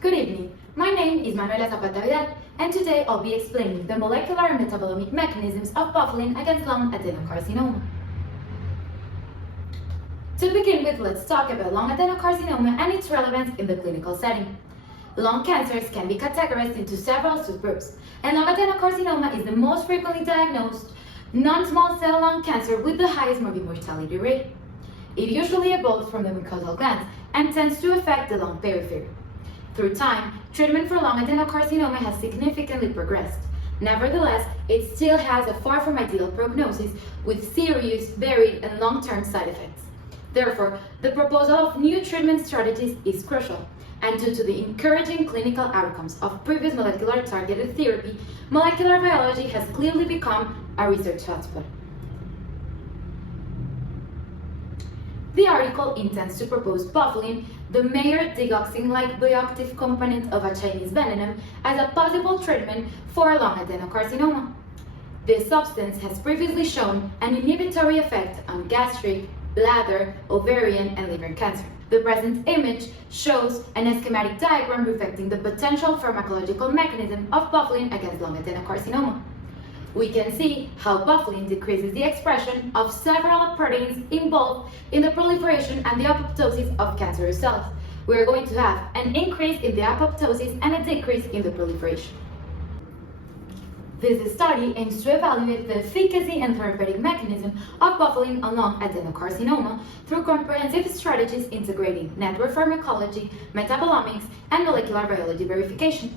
Good evening. My name is Manuela Zapata Vidal, and today I'll be explaining the molecular and metabolomic mechanisms of buffling against lung adenocarcinoma. To begin with, let's talk about lung adenocarcinoma and its relevance in the clinical setting. Lung cancers can be categorized into several subgroups, and lung adenocarcinoma is the most frequently diagnosed non-small cell lung cancer with the highest morbid mortality rate. It usually evolves from the mucosal glands and tends to affect the lung periphery. Through time, treatment for lung adenocarcinoma has significantly progressed. Nevertheless, it still has a far from ideal prognosis with serious, varied, and long-term side effects. Therefore, the proposal of new treatment strategies is crucial, and due to the encouraging clinical outcomes of previous molecular targeted therapy, molecular biology has clearly become a research hotspot. The article intends to propose buffling, the Mayer digoxin-like bioactive component of a Chinese venom, as a possible treatment for lung adenocarcinoma. This substance has previously shown an inhibitory effect on gastric, bladder, ovarian, and liver cancer. The present image shows an schematic diagram reflecting the potential pharmacological mechanism of buffling against lung adenocarcinoma. We can see how buffling decreases the expression of several proteins involved in the proliferation and the apoptosis of cancerous cells. We are going to have an increase in the apoptosis and a decrease in the proliferation. This study aims to evaluate the efficacy and therapeutic mechanism of buffling on lung adenocarcinoma through comprehensive strategies integrating network pharmacology, metabolomics, and molecular biology verification.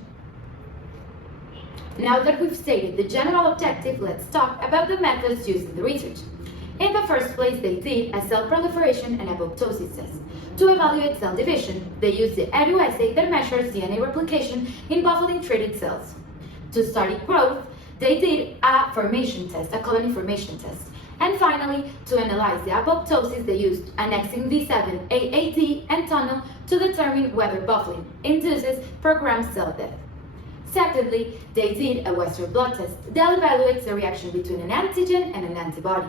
Now that we've stated the general objective, let's talk about the methods used in the research. In the first place, they did a cell proliferation and apoptosis test. To evaluate cell division, they used the EDU assay that measures DNA replication in buffling-treated cells. To study growth, they did a formation test, a colony formation test. And finally, to analyze the apoptosis, they used annexin V7, AAT, and tunnel to determine whether buffling induces programmed cell death. Secondly, they did a Western blot test that evaluates the reaction between an antigen and an antibody.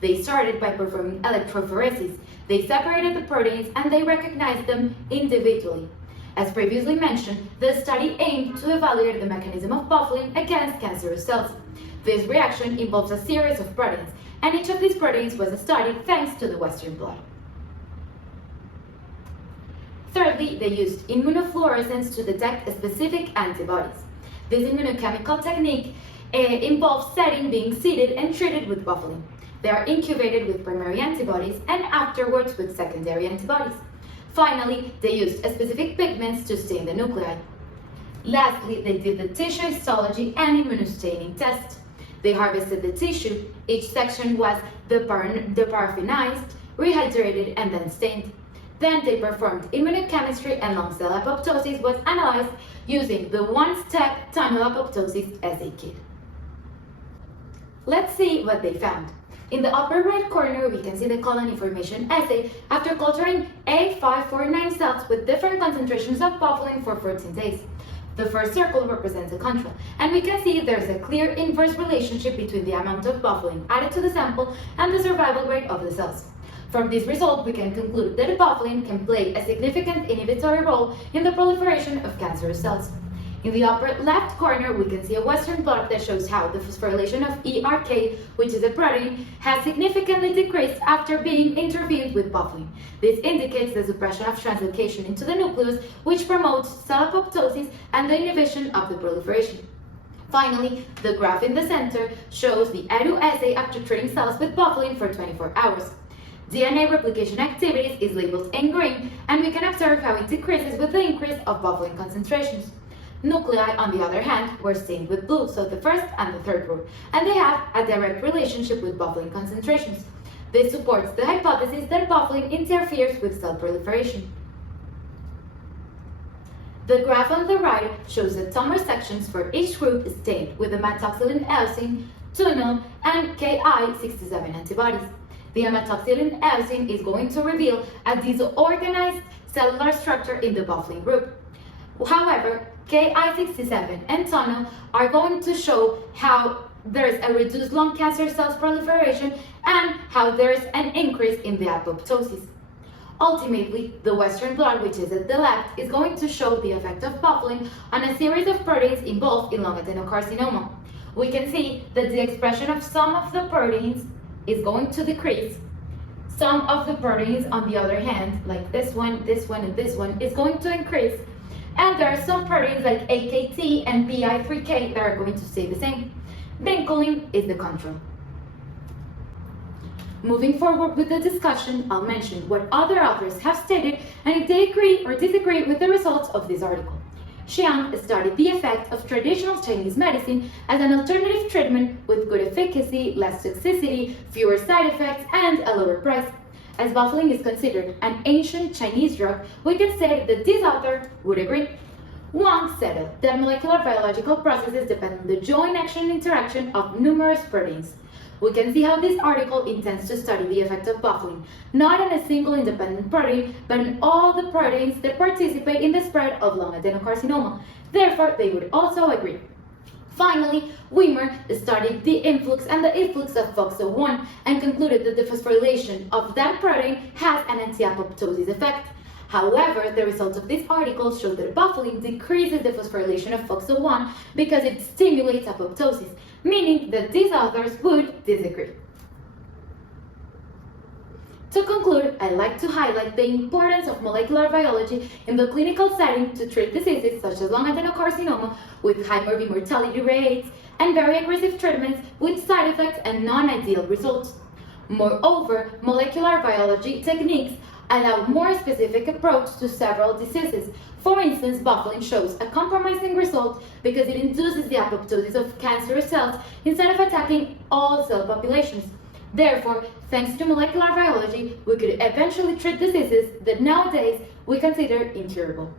They started by performing electrophoresis. They separated the proteins and they recognized them individually. As previously mentioned, the study aimed to evaluate the mechanism of buffling against cancerous cells. This reaction involves a series of proteins, and each of these proteins was studied thanks to the Western blot. Thirdly, they used immunofluorescence to detect specific antibodies. This immunochemical technique involves setting being seeded and treated with buffling. They are incubated with primary antibodies and afterwards with secondary antibodies. Finally, they used specific pigments to stain the nuclei. Lastly, they did the tissue histology and immunostaining test. They harvested the tissue. Each section was deparaffinized, rehydrated, and then stained. Then they performed immunochemistry and lung cell apoptosis was analyzed using the one-step tunnel apoptosis assay kit. Let's see what they found. In the upper right corner, we can see the colony formation assay after culturing A549 cells with different concentrations of buffling for 14 days. The first circle represents a control, and we can see there's a clear inverse relationship between the amount of buffling added to the sample and the survival rate of the cells. From this result, we can conclude that buffling can play a significant inhibitory role in the proliferation of cancerous cells. In the upper left corner, we can see a Western blot that shows how the phosphorylation of ERK, which is a protein, has significantly decreased after being intervened with buffling. This indicates the suppression of translocation into the nucleus, which promotes cell apoptosis and the inhibition of the proliferation. Finally, the graph in the center shows the EDU assay after treating cells with buffling for 24 hours. DNA replication activities is labeled in green, and we can observe how it decreases with the increase of buffling concentrations. Nuclei, on the other hand, were stained with blue, so the first and the third row, and they have a direct relationship with buffling concentrations. This supports the hypothesis that buffling interferes with cell proliferation. The graph on the right shows the tumor sections for each group stained with the methoxylin eosine, tunnel, and Ki-67 antibodies. The methoxylin eosine is going to reveal a disorganized cellular structure in the buffling group. However, Ki-67 and tunnel are going to show how there's a reduced lung cancer cells proliferation and how there's an increase in the apoptosis. Ultimately, the Western blot, which is at the left, is going to show the effect of buffering on a series of proteins involved in lung adenocarcinoma. We can see that the expression of some of the proteins is going to decrease. Some of the proteins, on the other hand, like this one, and this one, is going to increase. And there are some proteins like AKT and PI3K that are going to stay the same. Vinculin is the control. Moving forward with the discussion, I'll mention what other authors have stated and if they agree or disagree with the results of this article. Xiang studied the effect of traditional Chinese medicine as an alternative treatment with good efficacy, less toxicity, fewer side effects, and a lower price. As buffering is considered an ancient Chinese drug, we can say that this author would agree. Wang said that molecular biological processes depend on the joint action and interaction of numerous proteins. We can see how this article intends to study the effect of buffering, not on a single independent protein, but on all the proteins that participate in the spread of lung adenocarcinoma. Therefore, they would also agree. Finally, Weimer studied the influx and the efflux of FOXO1 and concluded that the phosphorylation of that protein has an anti-apoptosis effect. However, the results of this article show that buffering decreases the phosphorylation of FOXO1 because it stimulates apoptosis, meaning that these authors would disagree. To conclude, I'd like to highlight the importance of molecular biology in the clinical setting to treat diseases such as lung adenocarcinoma with high mortality rates and very aggressive treatments with side effects and non-ideal results. Moreover, molecular biology techniques allow more specific approach to several diseases. For instance, buffering shows a compromising result because it induces the apoptosis of cancerous cells instead of attacking all cell populations. Therefore, thanks to molecular biology, we could eventually treat diseases that nowadays we consider incurable.